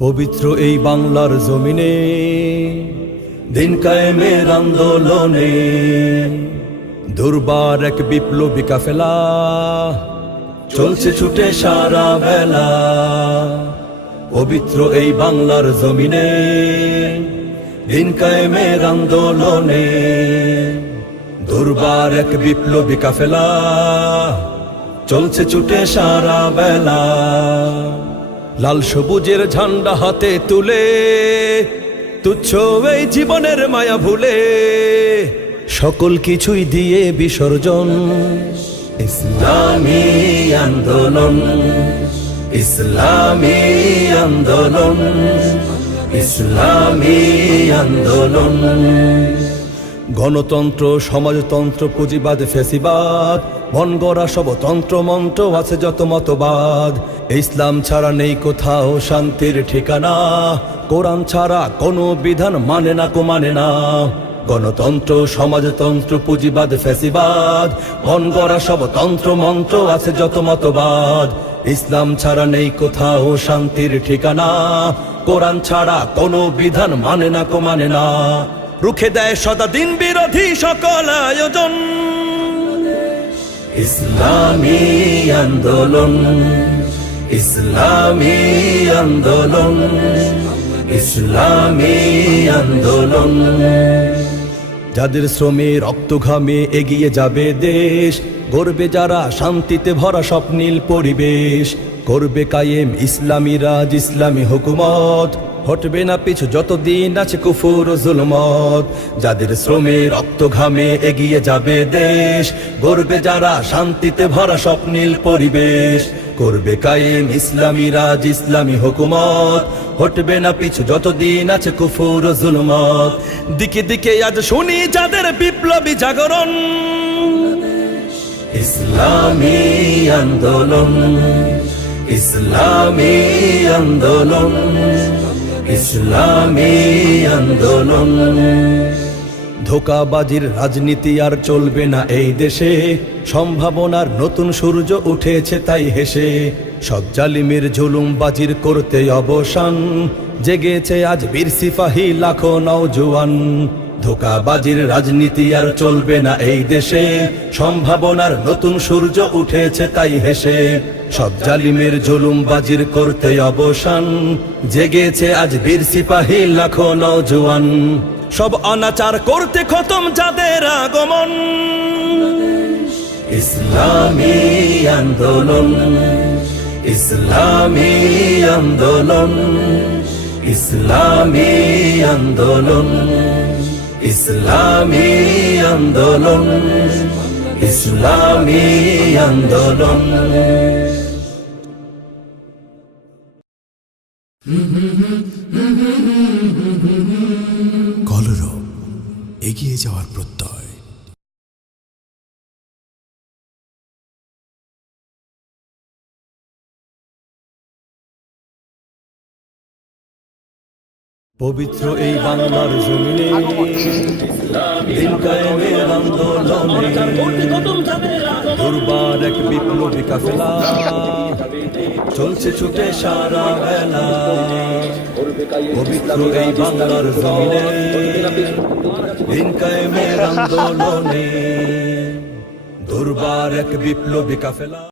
পবিত্র এই বাংলার জমিনে দিন কায়েমের আন্দোলনে দুর্বার এক বিপ্লবী কাফেলা চলছে ছুটে সারা বেলা। পবিত্র এই বাংলার জমিনে দিন কায়েমের আন্দোলনে দুর্বার এক বিপ্লবী কাফেলা চলছে ছুটে সারা বেলা। লাল সবুজের ঝান্ডা হাতে তুলে তুচ্ছ এই জীবনের মায়া ভুলে সকল কিছুই দিয়ে বিসর্জন ইসলামী আন্দোলন, ইসলামী আন্দোলন, ইসলামী আন্দোলন। গণতন্ত্র, সমাজতন্ত্র, পুঁজিবাদ, ফ্যাসিবাদ, মন গড়া সব তন্ত্র মন্ত্র আছে যত মতবাদ। ইসলাম ছাড়া নেই কোথাও শান্তির ঠিকানা, কোরআন ছাড়া কোনো বিধান মানে না মানে না। গণতন্ত্র, সমাজতন্ত্র, পুঁজিবাদ, ফ্যাসিবাদ, মন গড়া সব তন্ত্র মন্ত্র আছে যত মতবাদ। ইসলাম ছাড়া নেই কোথাও শান্তির ঠিকানা, কোরআন ছাড়া কোনো বিধান মানে না মানে না। রুখে দেয় সদা দিন বিরোধী সকল আয়োজন ইসলামী আন্দোলন, ইসলামী আন্দোলন, ইসলামী আন্দোলন। যাদের শ্রমে রক্ত ঘামে এগিয়ে যাবে দেশ, গর্বে যারা শান্তিতে ভরা স্বপ্নীল পরিবেশ, করবে কায়েম ইসলামী রাজ, ইসলামী হুকুমত, হটবে না পিছু যতদিন আছে কুফর ও জুলমত। যাদের শ্রমে রক্ত ঘামে এগিয়ে যাবে দেশ, গর্বে যারা শান্তিতে ভরা স্বপ্নীল পরিবেশ, করবে কায়েম ইসলামী রাজ, ইসলামী হুকুমত, হটবে না পিছু যতদিন আছে কুফর ও জুলমত। দিকে দিকে আজ শুনি যাদের বিপ্লবী জাগরণ ইসলামী আন্দোলন, ইসলামী আন্দোলন, ইসলামী আন্দোলন। ধোঁকাবাজির রাজনীতি আর চলবে না এই দেশে, সম্ভাবনার নতুন সূর্য উঠেছে তাই হেসে। সব জালিমের জুলুমবাজির করতে অবসান, জেগেছে আজ বীর সিপাহী লাখো নওজোয়ান। ধোঁকাবাজির রাজনীতি আর চলবে না এই দেশে, সম্ভাবনার নতুন সূর্য উঠেছে তাই হেসে। সব জালিমের জুলুমবাজির করতে অবসান, জেগেছে আজ বীর সিপাহী লাখো নওজোয়ান। সব অনাচার করতে খতম যাদের আগমন ইসলামী আন্দোলন, ইসলামী আন্দোলন, ইসলামী আন্দোলন, ইসলামী আন্দোলন, ইসলামী আন্দোলন। কলরব, এগিয়ে যাওয়ার প্রত্যয়। পবিত্র এই বাংলার জমিনে দিন কায়েমের আন্দোলনে দুর্বার এক বিপ্লবী কাফেলা চলছে ছুটে সারা বেলা। পবিত্র এই বাংলার জমিনে দিন কায়েমের আন্দোলনে দুর্বার এক বিপ্লবী কাফেলা।